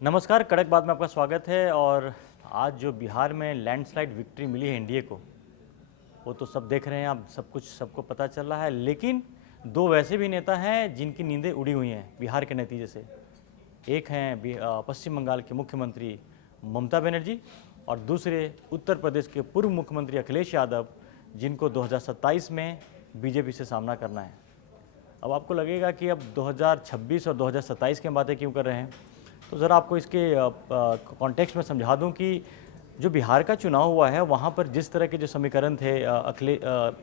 नमस्कार, कड़क बात में आपका स्वागत है। और आज जो बिहार में लैंडस्लाइड विक्ट्री मिली है एनडीए को, वो तो सब देख रहे हैं, आप सब कुछ सबको पता चल रहा है। लेकिन दो वैसे भी नेता हैं जिनकी नींदें उड़ी हुई हैं बिहार के नतीजे से। एक हैं पश्चिम बंगाल के मुख्यमंत्री ममता बनर्जी और दूसरे उत्तर प्रदेश के पूर्व मुख्यमंत्री अखिलेश यादव, जिनको 2027 में बीजेपी से सामना करना है। अब आपको लगेगा कि अब 2026 और 2027 की बातें क्यों कर रहे हैं, तो ज़रा आपको इसके कॉन्टेक्स्ट में समझा दूं कि जो बिहार का चुनाव हुआ है वहाँ पर जिस तरह के जो समीकरण थे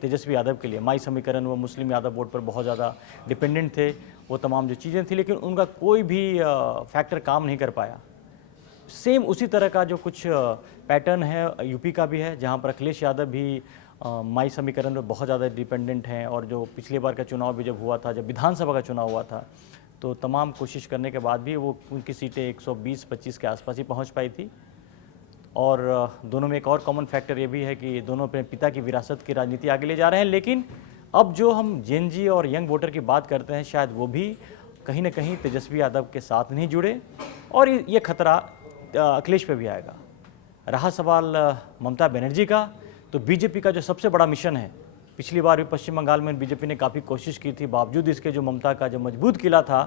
तेजस्वी यादव के लिए, माई समीकरण, वो मुस्लिम यादव वोट पर बहुत ज़्यादा डिपेंडेंट थे, वो तमाम जो चीज़ें थी, लेकिन उनका कोई भी फैक्टर काम नहीं कर पाया। सेम उसी तरह का जो कुछ पैटर्न है यूपी का भी है, जहाँ पर अखिलेश यादव भी माई समीकरण में बहुत ज़्यादा डिपेंडेंट हैं। और जो पिछली बार का चुनाव भी जब हुआ था, जब विधानसभा का चुनाव हुआ था, तो तमाम कोशिश करने के बाद भी वो उनकी सीटें 120-25 के आसपास ही पहुंच पाई थी। और दोनों में एक और कॉमन फैक्टर ये भी है कि दोनों अपने पिता की विरासत की राजनीति आगे ले जा रहे हैं। लेकिन अब जो हम जेन जी और यंग वोटर की बात करते हैं, शायद वो भी कहीं ना कहीं तेजस्वी यादव के साथ नहीं जुड़े, और ये खतरा अखिलेश पे भी आएगा। रहा सवाल ममता बनर्जी का, तो बीजेपी का जो सबसे बड़ा मिशन है, पिछली बार भी पश्चिम बंगाल में बीजेपी ने काफ़ी कोशिश की थी, बावजूद इसके जो ममता का जो मजबूत किला था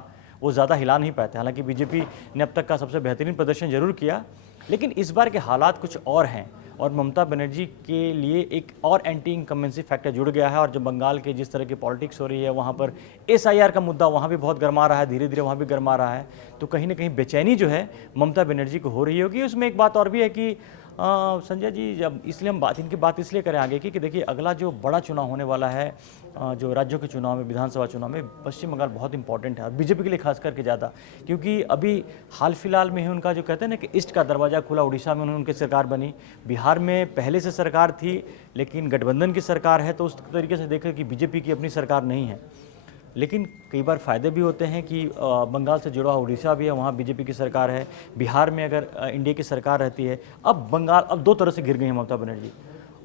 वो ज़्यादा हिला नहीं पाया था। हालांकि बीजेपी ने अब तक का सबसे बेहतरीन प्रदर्शन जरूर किया, लेकिन इस बार के हालात कुछ और हैं और ममता बनर्जी के लिए एक और एंटी इनकम्बेंसी फैक्टर जुड़ गया है। और जो बंगाल के जिस तरह की पॉलिटिक्स हो रही है, वहाँ पर एसआईआर का मुद्दा वहाँ भी बहुत गर्मा रहा है, धीरे धीरे वहाँ भी गर्मा रहा है। तो कहीं ना कहीं बेचैनी जो है ममता बनर्जी को हो रही होगी। उसमें एक बात और भी है कि संजय जी, जब इसलिए हम इनकी बात इसलिए करें आगे की कि देखिए, अगला जो बड़ा चुनाव होने वाला है, जो राज्यों के चुनाव में, विधानसभा चुनाव में, पश्चिम बंगाल बहुत इंपॉर्टेंट है बीजेपी के लिए खास करके ज़्यादा, क्योंकि अभी हाल फिलहाल में ही उनका जो कहते हैं ना कि ईस्ट का दरवाज़ा खुला, उड़ीसा में उनकी सरकार बनी। बिहार में पहले से सरकार थी, लेकिन गठबंधन की सरकार है, तो उस तरीके से देखें कि बीजेपी की अपनी सरकार नहीं है। लेकिन कई बार फ़ायदे भी होते हैं कि बंगाल से जुड़ा हुआ उड़ीसा भी है, वहाँ बीजेपी की सरकार है। बिहार में अगर इंडिया की सरकार रहती है, अब बंगाल अब दो तरह से गिर गई है ममता बनर्जी।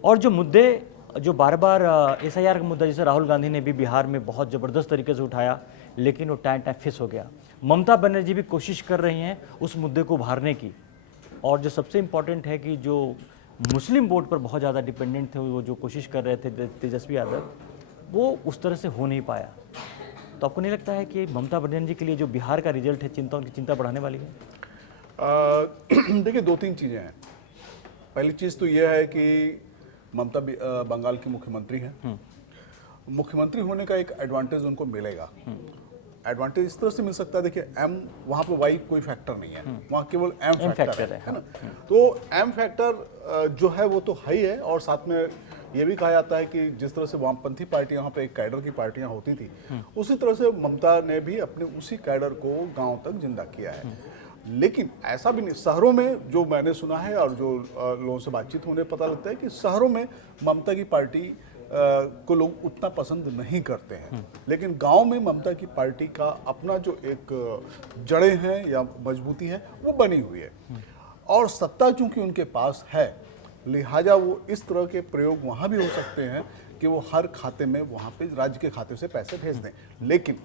और जो मुद्दे जो बार बार एसआईआर का मुद्दा, जैसे राहुल गांधी ने भी बिहार में बहुत ज़बरदस्त तरीके से उठाया, लेकिन वो टाइम फिस हो गया। ममता बनर्जी भी कोशिश कर रही हैं उस मुद्दे को उभारने की। और जो सबसे इम्पॉर्टेंट है कि जो मुस्लिम वोट पर बहुत ज़्यादा डिपेंडेंट थे, वो जो कोशिश कर रहे थे तेजस्वी यादव, वो उस तरह से हो नहीं पाया। तो आपको नहीं लगता है कि ममता बनर्जी के लिए जो बिहार का रिजल्ट है, उनकी चिंता बढ़ाने वाली है? देखिए, दो तीन चीज़ें हैं। पहली चीज़ तो यह है कि ममता बंगाल की मुख्यमंत्री हैं। मुख्यमंत्री होने का एक एडवांटेज उनको मिलेगा। एडवांटेज इस तरह से मिल सकता है, देखिए, एम वहाँ पे वाई कोई फैक्टर नहीं है, वहाँ केवल एम फैक्टर है ना। तो एम फैक्टर जो है वो तो है ही है। और साथ में ये भी कहा जाता है कि जिस तरह से वामपंथी पार्टियां वहाँ पे एक कैडर की पार्टियां होती थी, उसी तरह से ममता ने भी अपने उसी कैडर को गांव तक जिंदा किया है। लेकिन ऐसा भी नहीं, शहरों में जो मैंने सुना है और जो लोगों से बातचीत होने पता लगता है कि शहरों में ममता की पार्टी को लोग उतना पसंद नहीं करते हैं, लेकिन गांव में ममता की पार्टी का अपना जो एक जड़ें हैं या मजबूती है वो बनी हुई है। और सत्ता चूंकि उनके पास है, लिहाजा वो इस तरह के प्रयोग वहाँ भी हो सकते हैं कि वो हर खाते में वहाँ पे राज्य के खाते से पैसे भेज दें। लेकिन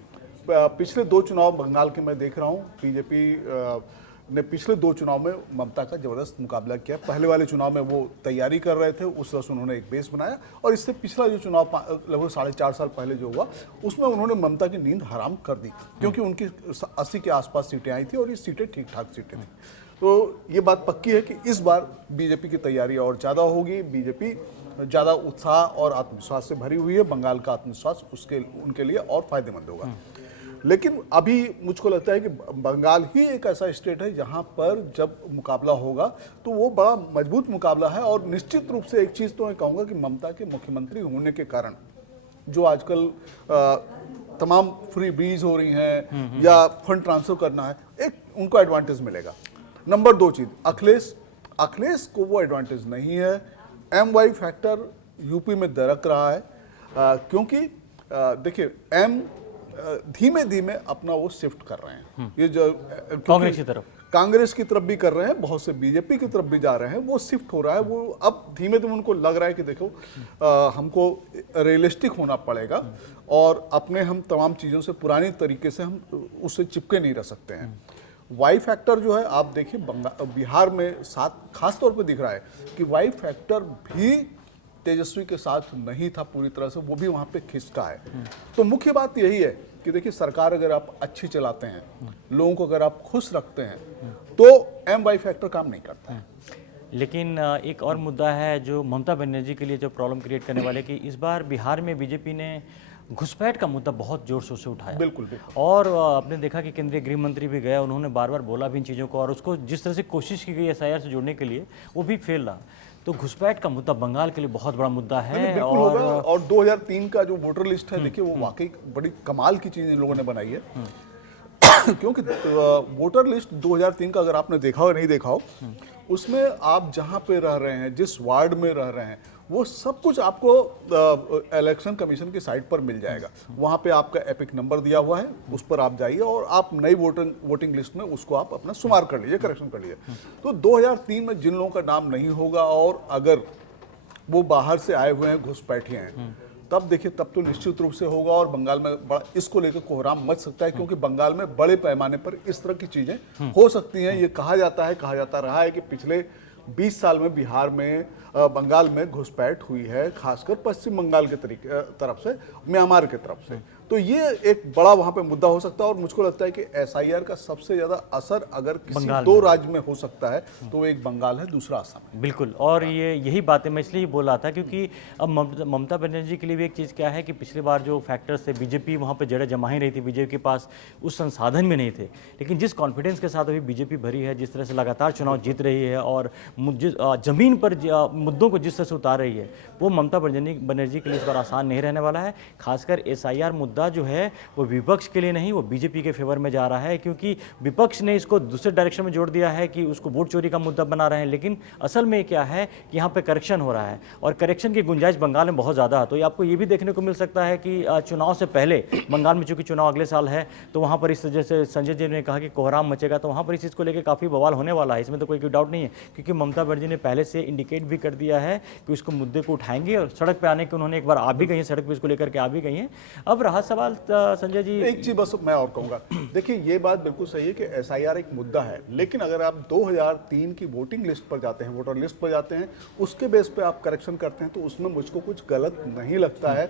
पिछले दो चुनाव बंगाल के मैं देख रहा हूँ, बीजेपी ने पिछले दो चुनाव में ममता का जबरदस्त मुकाबला किया। पहले वाले चुनाव में वो तैयारी कर रहे थे, उस तरह से उन्होंने एक बेस बनाया। और इससे पिछला जो चुनाव लगभग 4.5 साल पहले जो हुआ, उसमें उन्होंने ममता की नींद हराम कर दी, क्योंकि उनकी 80 के आसपास सीटें आई थी और ये सीटें ठीक ठाक सीटें थी। तो ये बात पक्की है कि इस बार बीजेपी की तैयारी और ज़्यादा होगी। बीजेपी ज़्यादा उत्साह और आत्मविश्वास से भरी हुई है। बंगाल का आत्मविश्वास उनके लिए और फायदेमंद होगा। लेकिन अभी मुझको लगता है कि बंगाल ही एक ऐसा स्टेट है जहां पर जब मुकाबला होगा तो वो बड़ा मजबूत मुकाबला है। और निश्चित रूप से एक चीज़ तो मैं कहूँगा कि ममता के मुख्यमंत्री होने के कारण जो आजकल तमाम फ्री बीज हो रही हैं या फंड ट्रांसफर करना है, एक उनको एडवांटेज मिलेगा। नंबर 2 चीज़, अखिलेश को वो एडवांटेज नहीं है। एम वाई फैक्टर यूपी में दरक रहा है, क्योंकि देखिए, एम धीमे धीमे अपना वो शिफ्ट कर रहे हैं। ये जो कांग्रेस की तरफ भी कर रहे हैं, बहुत से बीजेपी की तरफ भी जा रहे हैं, वो शिफ्ट हो रहा है। वो अब धीमे धीमे उनको लग रहा है कि देखो, हमको रियलिस्टिक होना पड़ेगा और अपने हम तमाम चीज़ों से पुरानी तरीके से हम उससे चिपके नहीं रह सकते हैं। वाई फैक्टर जो है आप देखिए बिहार में साथ खास तौर पे दिख रहा है कि वाई फैक्टर भी तेजस्वी के साथ नहीं था पूरी तरह से, वो भी वहाँ पे खिसका है। तो मुख्य बात यही है कि देखिए सरकार अगर आप अच्छी चलाते हैं, लोगों को अगर आप खुश रखते हैं, तो एम वाई फैक्टर काम नहीं करता है। लेकिन एक और मुद्दा है जो ममता बनर्जी के लिए जो प्रॉब्लम क्रिएट करने वाले कि इस बार बिहार में बीजेपी ने घुसपैठ का मुद्दा बहुत जोर शोर से उठाया। बिल्कुल बिल्कुल। और आपने देखा कि केंद्रीय गृह मंत्री भी गए, उन्होंने बार बार बोला भी इन चीज़ों को, और उसको जिस तरह से कोशिश की गई एसआईआर से जोड़ने के लिए वो भी फेल रहा। तो घुसपैठ का मुद्दा बंगाल के लिए बहुत बड़ा मुद्दा है। बिल्कुल होगा। और 2003 का जो वोटर लिस्ट है देखिए वो वाकई बड़ी कमाल की चीज़ इन लोगों ने बनाई है। क्योंकि वोटर लिस्ट 2003 का अगर आपने देखा हो नहीं देखा हो, उसमें आप जहां पे रह रहे हैं, जिस वार्ड में रह रहे हैं, वो सब कुछ आपको इलेक्शन कमीशन की साइट पर मिल जाएगा। वहां पे आपका एपिक नंबर दिया हुआ है, उस पर आप जाइए और आप नई वोटिंग लिस्ट में उसको आप अपना शुमार कर लीजिए, करेक्शन कर लीजिए। तो 2003 में जिन लोगों का नाम नहीं होगा और अगर वो बाहर से आए हुए हैं, घुसपैठिए हैं, तब देखिए तब तो निश्चित रूप से होगा। और बंगाल में बड़ा इसको लेकर कोहराम मच सकता है, क्योंकि बंगाल में बड़े पैमाने पर इस तरह की चीजें हो सकती हैं। ये कहा जाता रहा है कि पिछले 20 साल में बिहार में बंगाल में घुसपैठ हुई है, खासकर पश्चिम बंगाल के तरफ से, म्यांमार के तरफ से। तो ये एक बड़ा वहां पे मुद्दा हो सकता है। और मुझको लगता है कि एसआईआर का सबसे ज्यादा असर अगर किसी दो राज्य में हो सकता है तो एक बंगाल है, दूसरा असम। बिल्कुल। और ये यही बातें मैं इसलिए बोल रहा था क्योंकि अब ममता बनर्जी के लिए भी एक चीज़ क्या है कि पिछली बार जो फैक्टर्स थे, बीजेपी वहाँ पर जड़ें जमा ही रही थी, बीजेपी के पास उस संसाधन में नहीं थे। लेकिन जिस कॉन्फिडेंस के साथ अभी बीजेपी भरी है, जिस तरह से लगातार चुनाव जीत रही है और जमीन पर मुद्दों को जिस तरह से उतार रही है, वो ममता बनर्जी के लिए इस बार आसान नहीं रहने वाला है। खासकर एसआईआर मुद्दा जो है वो विपक्ष के लिए नहीं, वो बीजेपी के फेवर में जा रहा है, क्योंकि विपक्ष ने इसको दूसरे डायरेक्शन में जोड़ दिया है कि उसको वोट चोरी का मुद्दा बना रहे हैं। लेकिन असल में क्या है कि यहाँ पे करेक्शन हो रहा है और करेक्शन की गुंजाइश बंगाल में बहुत ज़्यादा है। तो आपको ये भी देखने को मिल सकता है कि चुनाव से पहले बंगाल में चूंकि चुनाव अगले साल है, तो वहाँ पर इस जैसे संजय जी ने कहा कि कोहराम मचेगा, तो वहाँ पर इस चीज़ को लेकर काफ़ी बवाल होने वाला है, इसमें तो कोई डाउट नहीं है। क्योंकि ममता बनर्जी ने पहले से इंडिकेट भी कर दिया है कि उसको मुद्दे को उठाएंगे और सड़क पर आने के उन्होंने एक बार आ भी गई हैं, सड़क पर इसको लेकर के आ भी गई हैं। अब रहा सवाल संजय जी, एक चीज बस मैं और कहूंगा, देखिए ये बात बिल्कुल सही है कि एसआईआर एक मुद्दा है, लेकिन अगर आप 2003 की वोटिंग लिस्ट पर जाते हैं, वोटर लिस्ट पर जाते हैं, उसके बेस पे आप करेक्शन करते हैं, तो उसमें मुझको कुछ गलत नहीं लगता है।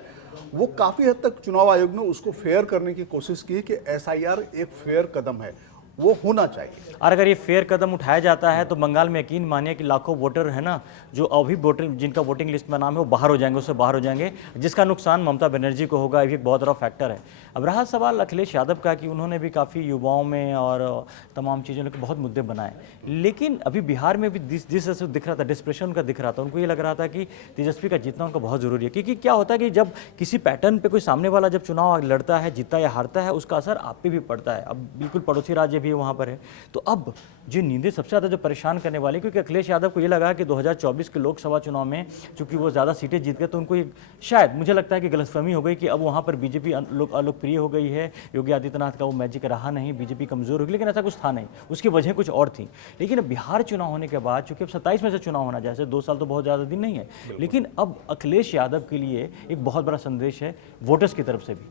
वो काफी हद तक चुनाव आयोग ने उसको फेयर करने की कोशिश की है कि एसआईआर एक फेयर कदम है, वो होना चाहिए। और अगर ये फेयर कदम उठाया जाता है तो बंगाल में यकीन मानिए कि लाखों वोटर है ना, जो अभी वोटर जिनका वोटिंग लिस्ट में नाम है वो बाहर हो जाएंगे, उससे बाहर हो जाएंगे, जिसका नुकसान ममता बनर्जी को होगा। ये एक बहुत बड़ा फैक्टर है। अब रहा सवाल अखिलेश यादव का कि उन्होंने भी काफ़ी युवाओं में और तमाम चीज़ों में बहुत मुद्दे बनाए, लेकिन अभी बिहार में भी जिस तरह से दिख रहा था, डिस्प्रेशन उनका दिख रहा था, उनको ये लग रहा था कि तेजस्वी का जीतना उनका बहुत ज़रूरी है। क्योंकि क्या होता है कि जब किसी पैटर्न पर कोई सामने वाला जब चुनाव लड़ता है, जीतता या हारता है, उसका असर आप पे भी पड़ता है। अब बिल्कुल पड़ोसी राज्य भी वहाँ पर है। तो अब जो नींदें सबसे ज़्यादा जो परेशान करने वाली, क्योंकि अखिलेश यादव को ये लगा कि 2024 के लोकसभा चुनाव में चूंकि वो ज़्यादा सीटें जीत गए, तो उनको शायद मुझे लगता है कि गलतफहमी हो गई कि अब वहाँ पर बीजेपी अलोकप्रिय हो गई है, योगी आदित्यनाथ का वो मैजिक रहा नहीं, बीजेपी कमज़ोर होगी। लेकिन ऐसा कुछ था नहीं, उसकी वजह कुछ और थी। लेकिन अब बिहार चुनाव होने के बाद, चूंकि अब 27 में से चुनाव होना, जैसे 2 साल तो बहुत ज़्यादा दिन नहीं है, लेकिन अब अखिलेश यादव के लिए एक बहुत बड़ा संदेश है वोटर्स की तरफ से भी।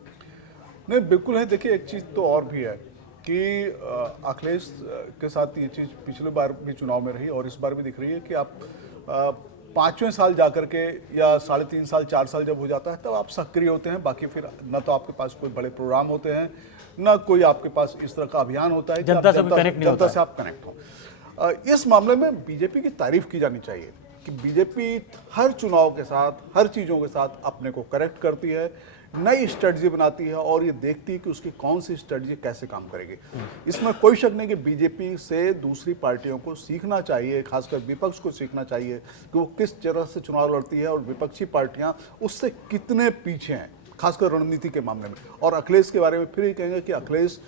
नहीं, बिल्कुल है। देखिए एक चीज़ तो और भी है कि अखिलेश के साथ ये चीज़ पिछले बार भी चुनाव में रही और इस बार भी दिख रही है कि आप 5वें साल जाकर के या 3.5 साल 4 साल जब हो जाता है तब आप सक्रिय होते हैं। बाकी फिर न तो आपके पास कोई बड़े प्रोग्राम होते हैं, न कोई आपके पास इस तरह का अभियान होता है, जनता से आप कनेक्ट हो। इस मामले में बीजेपी की तारीफ की जानी चाहिए कि बीजेपी हर चुनाव के साथ, हर चीज़ों के साथ अपने को करेक्ट करती है, नई स्ट्रेटजी बनाती है और ये देखती है कि उसकी कौन सी स्ट्रेटजी कैसे काम करेगी। इसमें कोई शक नहीं कि बीजेपी से दूसरी पार्टियों को सीखना चाहिए, खासकर विपक्ष को सीखना चाहिए कि वो किस तरह से चुनाव लड़ती है और विपक्षी पार्टियां उससे कितने पीछे हैं, खासकर रणनीति के मामले में। और अखिलेश के बारे में फिर ये कहेंगे कि अखिलेश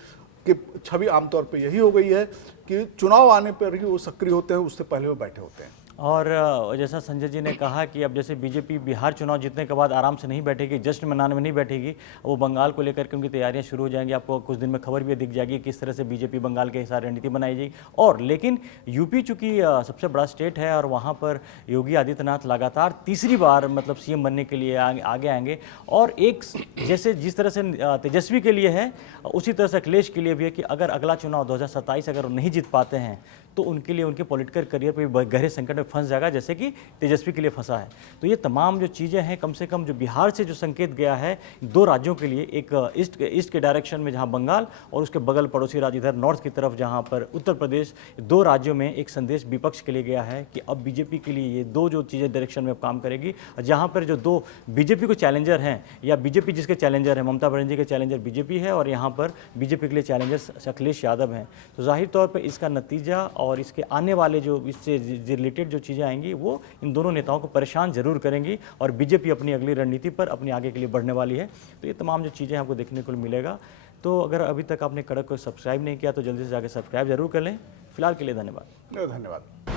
की छवि आमतौर पर यही हो गई है कि चुनाव आने पर ही वो सक्रिय होते हैं, उससे पहले वो बैठे होते हैं। और जैसा संजय जी ने कहा कि अब जैसे बीजेपी बिहार चुनाव जीतने के बाद आराम से नहीं बैठेगी, जश्न मनाने में नहीं बैठेगी, वो बंगाल को लेकर के उनकी तैयारियां शुरू हो जाएंगी। आपको कुछ दिन में खबर भी दिख जाएगी किस तरह से बीजेपी बंगाल के हिसाब रणनीति बनाई जाएगी। और लेकिन यूपी चूंकि सबसे बड़ा स्टेट है और वहाँ पर योगी आदित्यनाथ लगातार तीसरी बार मतलब सीएम बनने के लिए आगे आएंगे। और एक जैसे जिस तरह से तेजस्वी के लिए है उसी तरह से अखिलेश के लिए भी है कि अगर अगला चुनाव 2027 अगर नहीं जीत पाते हैं तो उनके लिए उनके पॉलिटिकल करियर पर गहरे संकट में फंस जाएगा, जैसे कि तेजस्वी के लिए फंसा है। तो ये तमाम जो चीज़ें हैं, कम से कम जो बिहार से जो संकेत गया है दो राज्यों के लिए, एक ईस्ट के डायरेक्शन में जहां बंगाल और उसके बगल पड़ोसी राज्य इधर नॉर्थ की तरफ जहां पर उत्तर प्रदेश, दो राज्यों में एक संदेश विपक्ष के लिए गया है कि अब बीजेपी के लिए ये दो जो चीज़ें डायरेक्शन में काम करेगी। जहाँ पर जो दो बीजेपी को चैलेंजर हैं या बीजेपी जिसके चैलेंजर है, ममता बनर्जी के चैलेंजर बीजेपी है और यहाँ पर बीजेपी के लिए चैलेंजर अखिलेश यादव हैं। तो जाहिर तौर पर इसका नतीजा और इसके आने वाले जो इससे रिलेटेड जो चीज़ें आएंगी वो इन दोनों नेताओं को परेशान जरूर करेंगी और बीजेपी अपनी अगली रणनीति पर अपने आगे के लिए बढ़ने वाली है। तो ये तमाम जो चीज़ें आपको देखने को मिलेगा। तो अगर अभी तक आपने कड़क को सब्सक्राइब नहीं किया तो जल्दी से जाकर सब्सक्राइब जरूर कर लें। फिलहाल के लिए धन्यवाद। धन्यवाद।